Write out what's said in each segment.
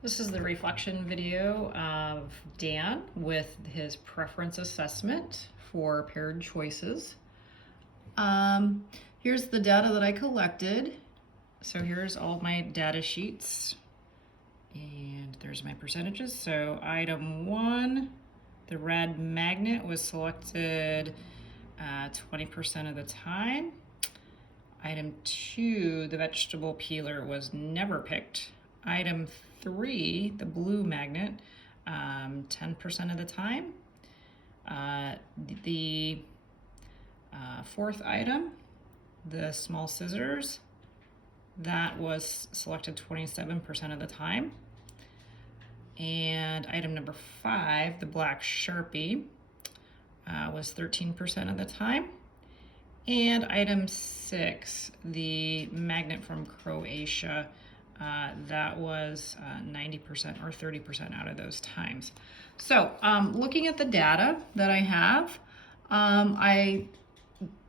This is the reflection video of Dan with his preference assessment for paired choices. Here's the data that I collected. So here's all my data sheets. And there's my percentages. So item 1, the red magnet was selected 20% of the time. Item 2, the vegetable peeler was never picked. Item 3, the blue magnet, 10% of the time. The fourth item, the small scissors, that was selected 27% of the time. And item number 5, the black Sharpie, was 13% of the time. And item 6, the magnet from Croatia, that was 90% or 30% out of those times. So looking at the data that I have, I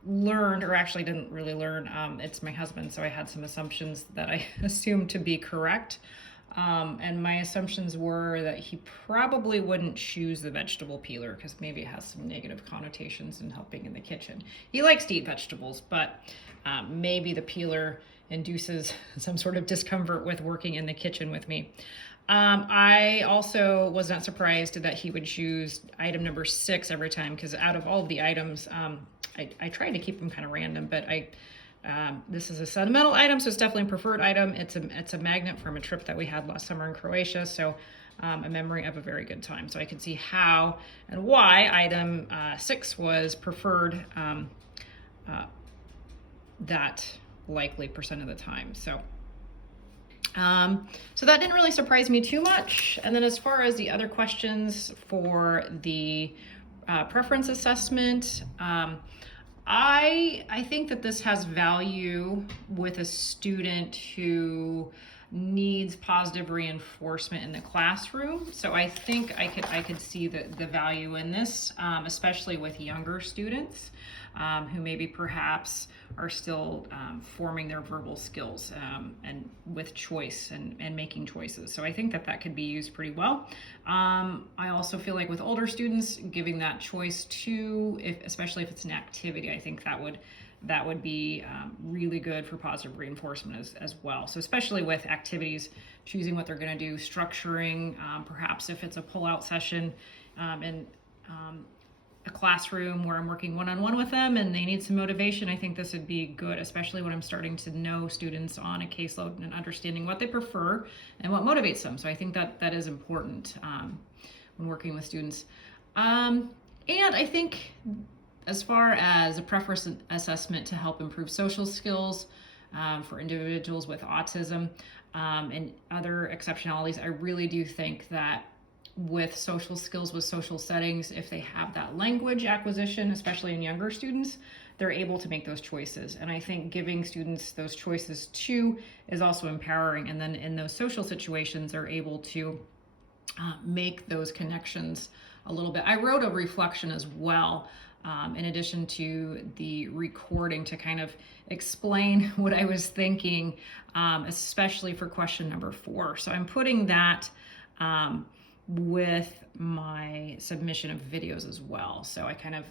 learned, or actually didn't really learn, it's my husband, so I had some assumptions that I assumed to be correct. And my assumptions were that he probably wouldn't choose the vegetable peeler because maybe it has some negative connotations in helping in the kitchen. He likes to eat vegetables, but maybe the peeler induces some sort of discomfort with working in the kitchen with me. I also was not surprised that he would choose item number 6 every time because out of all of the items, I tried to keep them kind of random, but this is a sentimental item, so it's definitely a preferred item. It's a magnet from a trip that we had last summer in Croatia, so a memory of a very good time. So I could see how and why item 6 was preferred that likely percent of the time. So that didn't really surprise me too much. And then as far as the other questions for the preference assessment, I think that this has value with a student who needs positive reinforcement in the classroom. So I think I could see the value in this, especially with younger students who maybe perhaps are still forming their verbal skills and with choice and making choices. So I think that could be used pretty well. I also feel like with older students, giving that choice too, especially if it's an activity, I think that would be really good for positive reinforcement as well. So especially with activities, choosing what they're going to do, structuring, perhaps if it's a pull-out session in a classroom where I'm working one-on-one with them and they need some motivation, I think this would be good, especially when I'm starting to know students on a caseload and understanding what they prefer and what motivates them. So I think that is important when working with students. And I think as far as a preference assessment to help improve social skills for individuals with autism and other exceptionalities, I really do think that with social skills, with social settings, if they have that language acquisition, especially in younger students, they're able to make those choices. And I think giving students those choices too is also empowering. And then in those social situations, they're able to make those connections a little bit. I wrote a reflection as well, in addition to the recording, to kind of explain what I was thinking, especially for question number 4. So I'm putting that with my submission of videos as well. So I kind of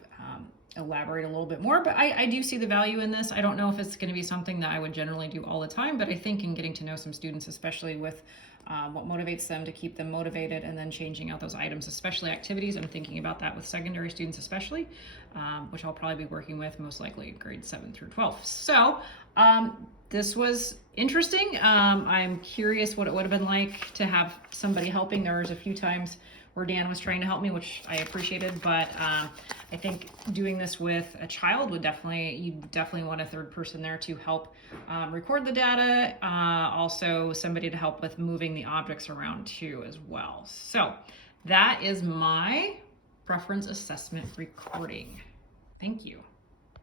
elaborate a little bit more, but I do see the value in this. I don't know if it's going to be something that I would generally do all the time, but I think in getting to know some students, especially with what motivates them, to keep them motivated, and then changing out those items, especially activities. I'm thinking about that with secondary students especially, which I'll probably be working with most likely grades 7 through 12. So this was interesting. I'm curious what it would have been like to have somebody helping. There was a few times where Dan was trying to help me, which I appreciated, but I think doing this with a child you definitely want a third person there to help record the data. Also somebody to help with moving the objects around too as well. So that is my preference assessment recording. Thank you.